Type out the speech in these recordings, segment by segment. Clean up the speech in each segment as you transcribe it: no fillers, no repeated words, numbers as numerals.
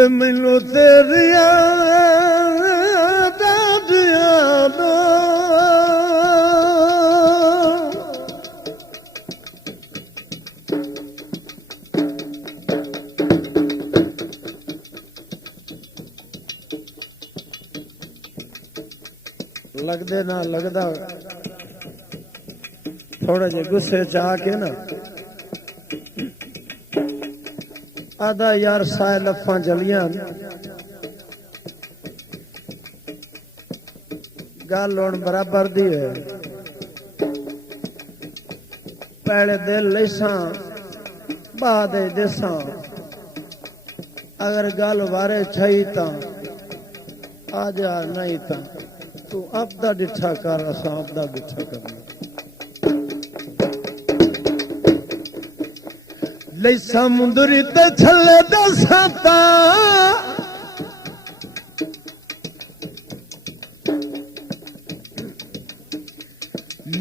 वे मैनू तेरिया दादियां दा लगदे ना लगदा थोड़ा जे गुस्से च आके ना आधा यार साए लफा जलियां गल हुण बराबर दी है पहले दिल लेसा बाद देसा अगर गल वारे छई ता आ जा नहीं ता तू आपदा डिठा कर असा आपदा डिठा करना ले समुंदरी ते छले दसाता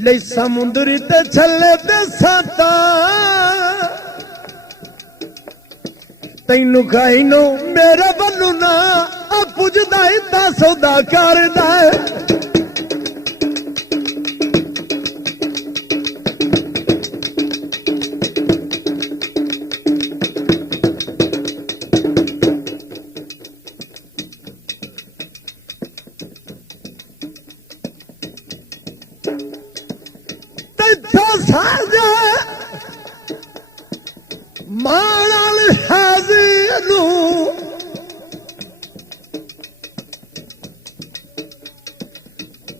ले समुंदरी ते छले दसाता तैनू खाई नो मेरे बल्लू ना आ पुजदा इता सौदा करदा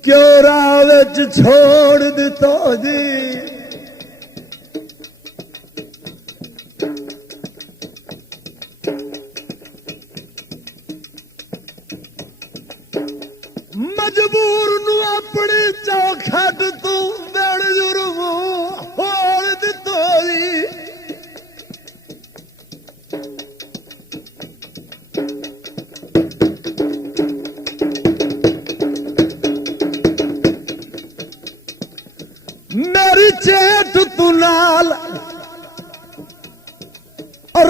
क्यों राह छोड़ दितो जी मजबूर नू अपनी चौखट तू बेड़ जुर्म होड़ दितो जी मेरी चेट तू नाल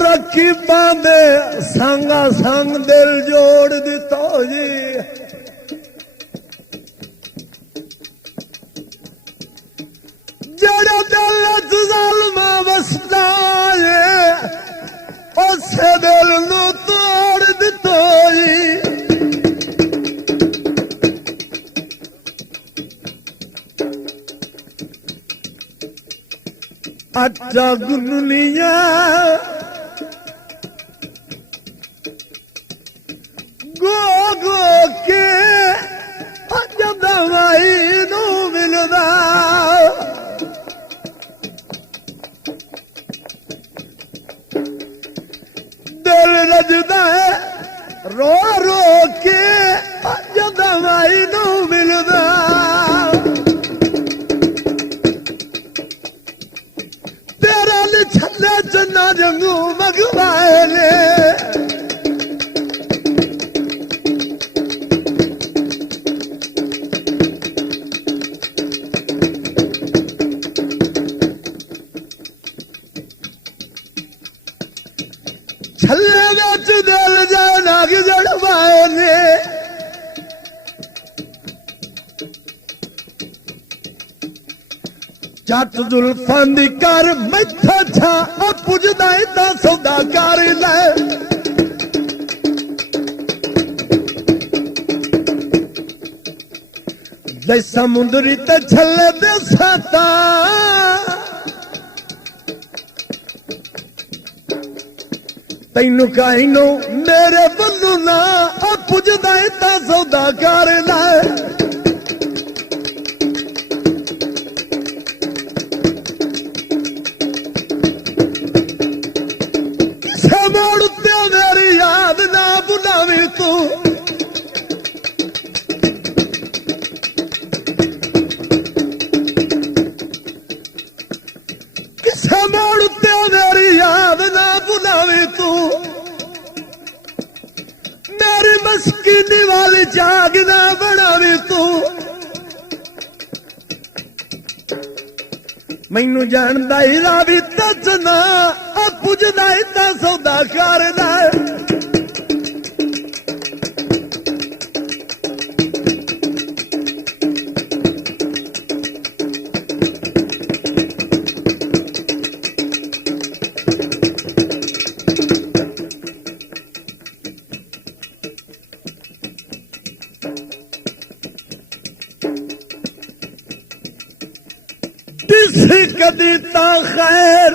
रखी बांधे संगा संग दिल जोड़ दितो जी जड़ा दिल ज़ालिमा वसदा है उसे दिल नू तोड़ दितो जी आटा गुनलिया गो गो के जब दवाई नू मिलदा दिल रजदा है रो रो के जब दवाई नू मिलदा छल्ले चन्ना जंगू मगवाए ले छल्ले बेच दिल जाना कि जड़वाए ले जट जुल्फां दी कर मैथा छा पुजदा इता सौदा कर ले ले समुंदरी ते छले दे साता तैनू काई नो मेरे बल्लू ना पुजदा इता सौदा कर ले मेरी याद ना बुलावी तू किसे मोड़ते मेरी याद ना बुलावी तू मेरी मस्किनी वाली जाग ना बनावी तू मैनू जानदा ही रावी तजना पुजदा इता सौदा करदा दिसी कदी ता खैर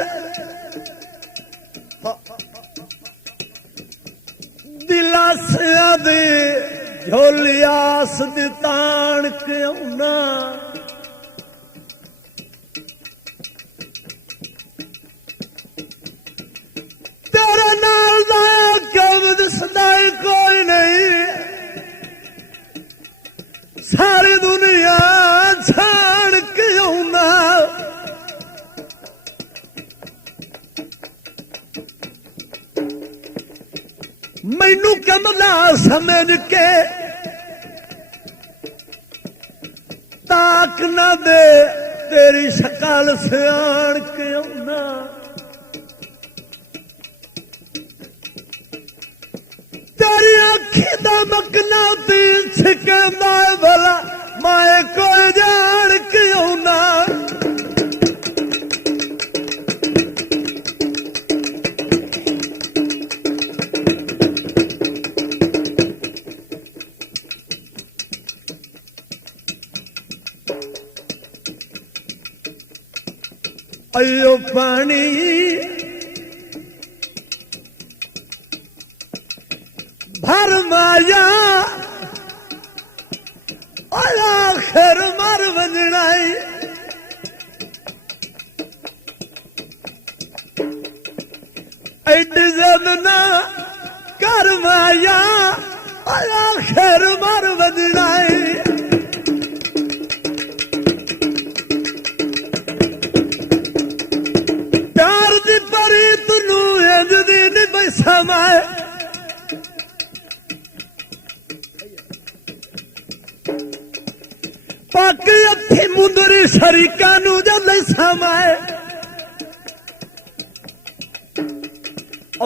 दिलासिया दे झोलियास दी तान के आउना तेरे नाल दा कब सदाई कोई नहीं सारी दुनिया छाड़ के आउना मैनू कमला समझ के ताक ना दे तेरी शक्ल सियाण के आउना तेरी अखी दा मकना ती छिकदा भला मैं कोई जान के आउना अयो पानी भर माया आखिर मर वजनाई एडी जदना कर माया आखिर मर वजनाई समय पक अथी मुंदरी शरीका नू जद समय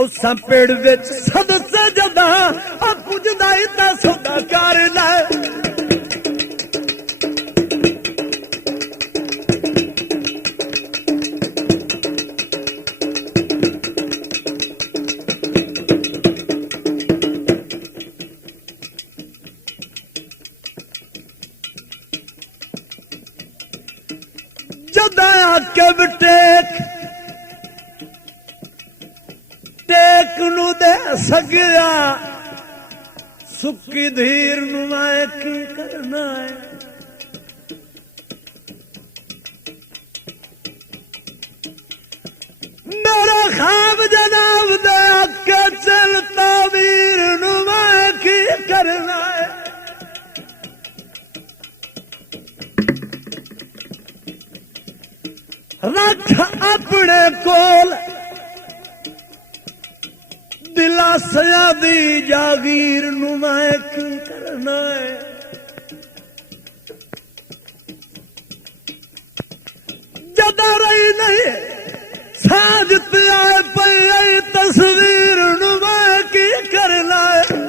उस पेड़ विच सदस्य जदा पुजदा इतना सौदा कर लै कब टेक नू दे सगया सुकी धीर नू मैं की करना है मेरा खाब जनाब दे के चलता वीर नू मैं की करना है रख अपने कोल दिलासिया दी जागीर नू मैं की करना है जदा रही नहीं साजत आए पई तस्वीर नू मैं की करना है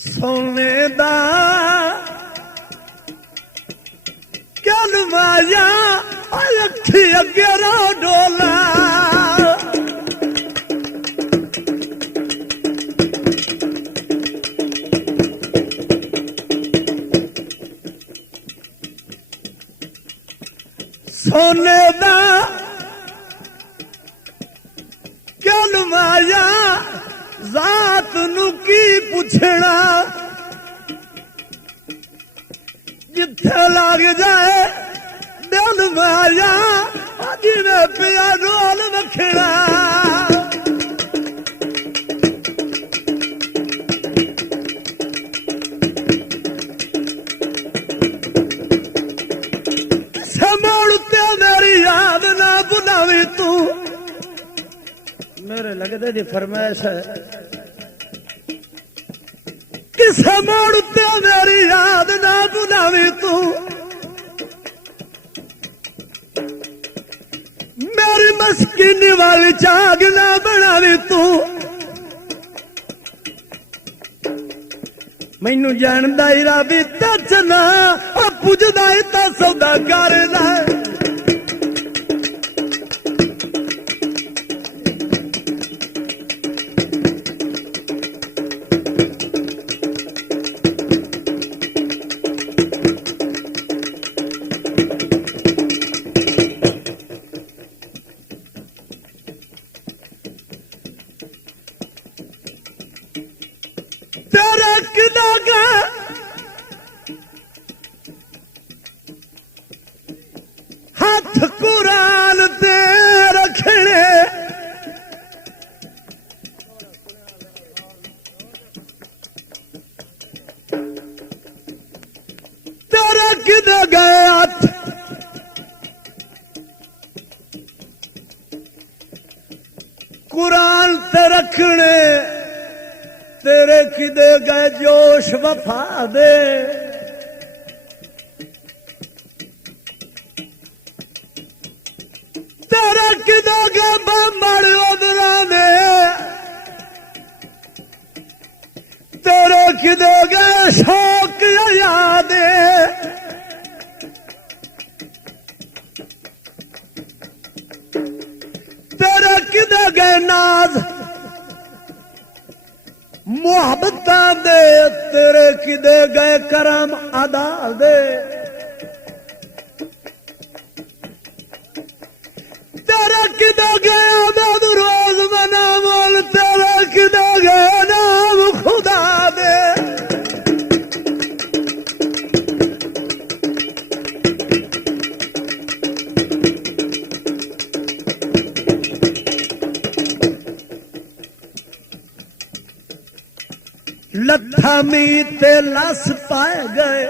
सोने दा कल माया अखी अगे रो डोला सोने दा कल माया जात नू की पुछना जिथे लग जाए दिल माया जिन्हें पिया रोल रखना समोड़ते मेरी याद ना बुलावी तू मेरे लगते जी फरमाइश है किसे मोड़ते मेरी याद ना बुलावी तू मेरी मस्किनी वाली चाग ना बनावी तू मैनू जानदा ही रवि तचना पुजदा ही तां सौदा करदा तेरा किदा गा हाथ कुरान ते रखने तेरा किदा गए हाथ कुरान ते रखने तेरे किदे गए जोश वफा दे तेरा किदे गए बंबड़ उदरा दे तेरे किदे गए शौक याद तेरे किदे गए नाज मोहब्बत दे तेरे किदे गए करम अदा दे तेरे किदे गए आदत रोज मना बोल तेरे किदे गए नाम खुदा दे लथा मी ते लस पाए गए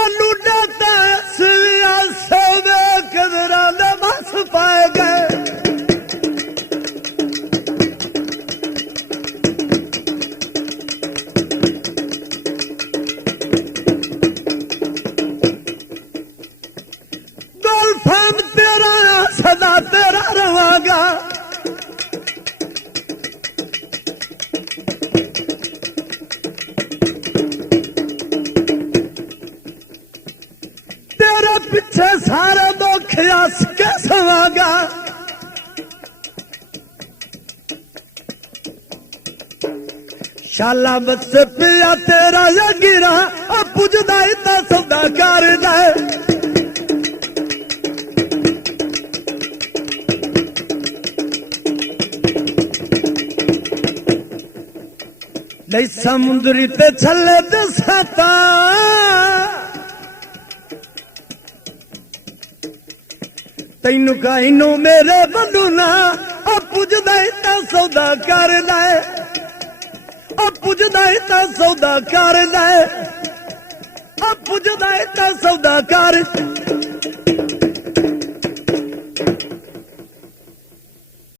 अनुडा तस्वीर सवे कदरा दे बस पाए गए गोल्फम तेरा सदा तेरा रवागा तेरे पीछे सारे दुख हस के सवागा शाला बस पिया तेरा या गिरा पुजदा इतना सौदा करदा नहीं समुद्री ते छले ते सता तैनू काइनू मेरे बंधु ना पुजदा इतना सौदा करदा पुजदा इतना सौदा करदा पुजदा इतना सौदा कर